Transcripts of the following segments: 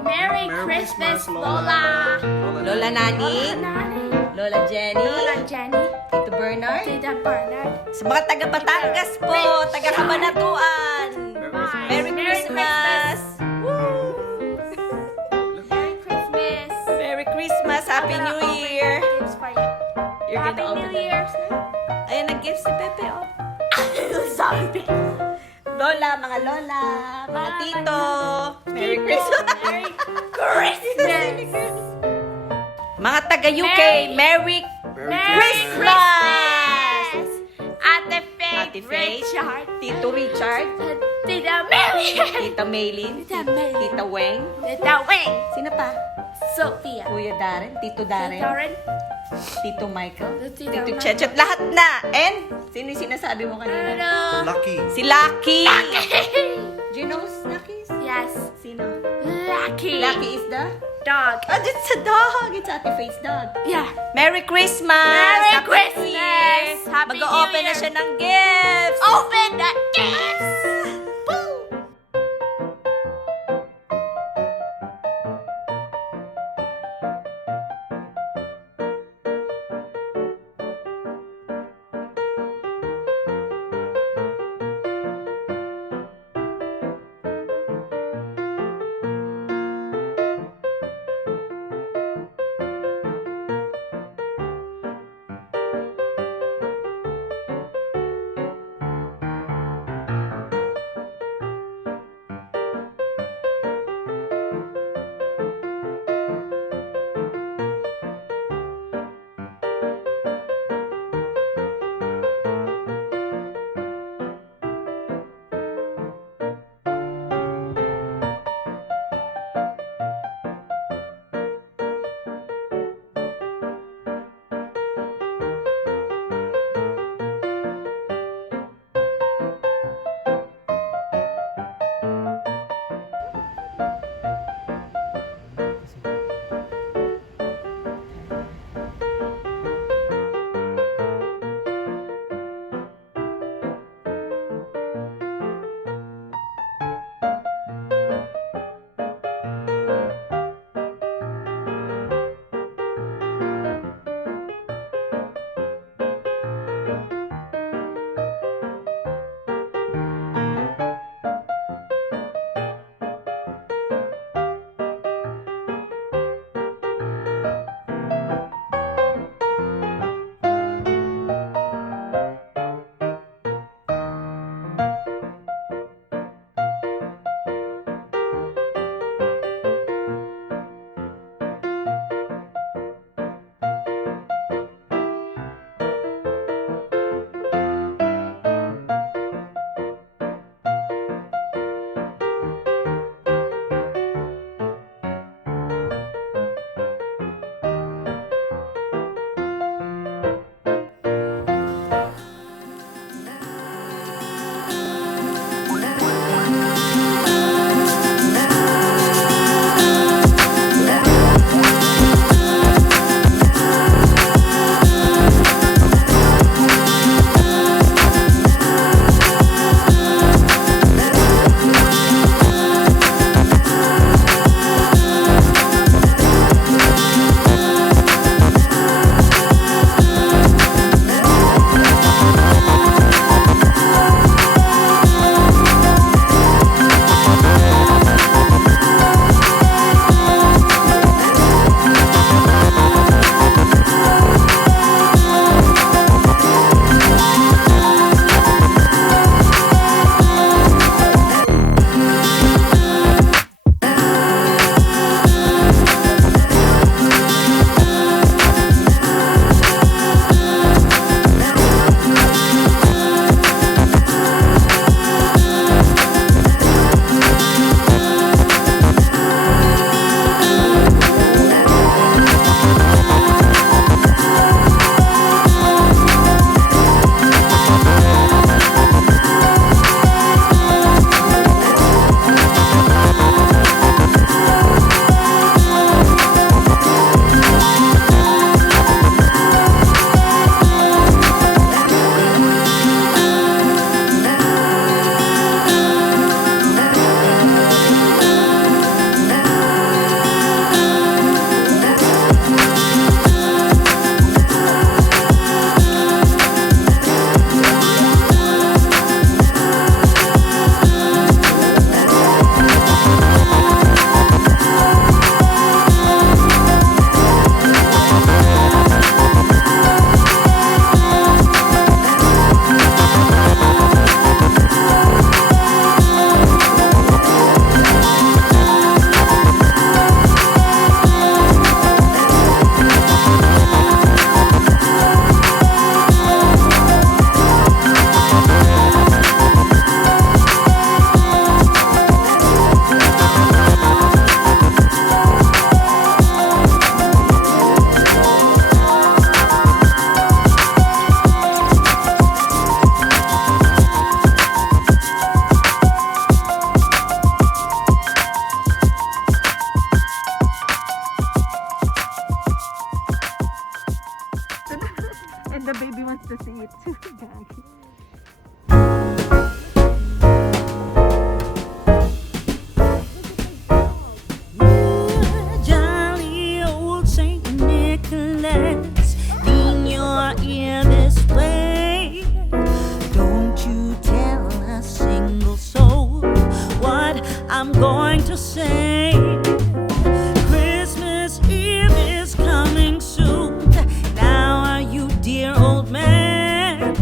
Merry Christmas, Lola! Lola Nani, Lola Jenny, Lola Jenny, Tito Bernard, Tita Bernard. sa mga taga Batangas po, taga Kabanatuan. Merry Christmas! Woo! Merry Christmas! Merry Christmas! Happy New Year! Gifts for you. You're Happy gonna New open Year! it. Ayan, nag-gift si Pepe, oh. Zombie! Lola, mga lola, mga tito. Merry Christmas! Merry Christmas! Mga taga UK, Merry Christmas! Ate Faith, Ate Faith, Richard, Tito Richard, Tita Mary, Tita Maylin, Tita Mary, Tita Weng, Tita Wing, sino pa? Sophia, Kuya Darren, Tito Darren, Darren, Tito Michael, Tito Tito Michael. Chechet, lahat na. And, sino yung sinasabi mo kanina? Hello. Lucky. Si Lucky. Do you know Lucky? Yes, Sino? Lucky. Lucky is the? Dog. Oh, it's a dog. It's Ate Faith's dog. Yeah. Merry Christmas! Merry Happy Christmas! New Year! Happy New Mag-o-open na Year! siya ng gifts! Open the gifts. to say Christmas Eve is coming soon. Now are you, dear old man?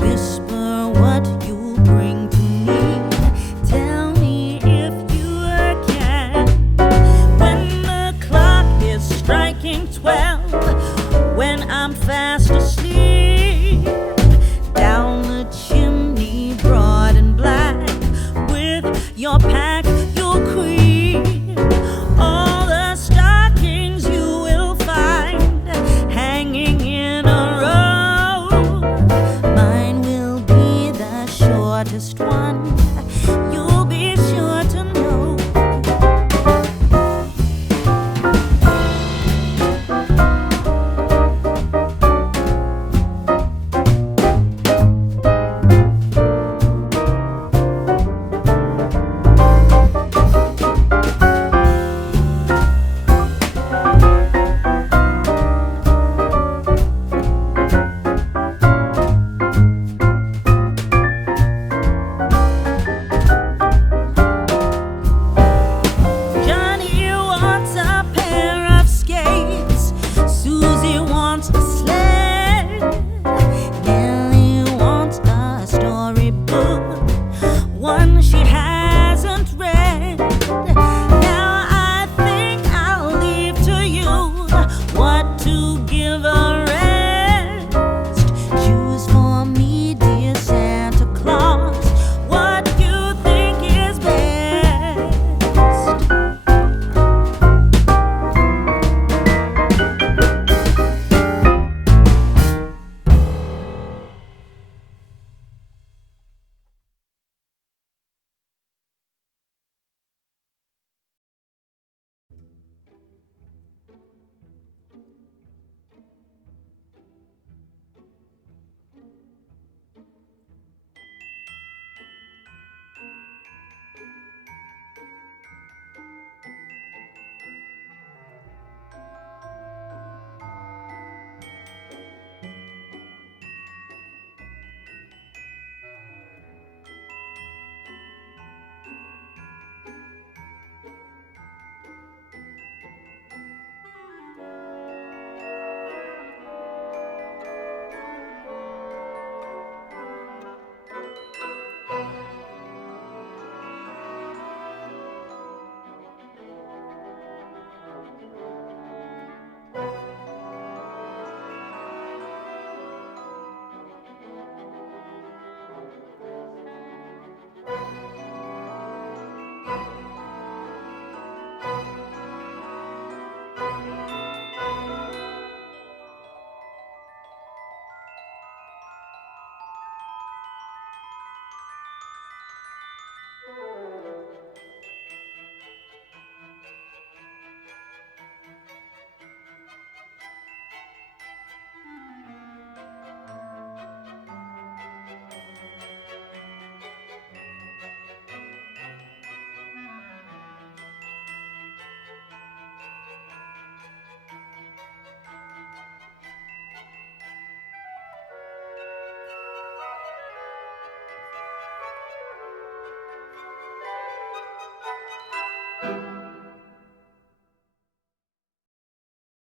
Whisper what you bring to me. Tell me if you can. When the clock is striking 12, when I'm fast asleep, down the chimney broad and black, with your pack you'll creep. All the stockings you will find hanging in a row. Mine will be the shortest one, you'll be sure to know. Johnny wants a pair of skates, Susie wants a sled, Nellie wants a storybook, one she hasn't read. Now I think I'll leave to you what to give a rest. Choose for me, dear Santa Claus, what you think is best.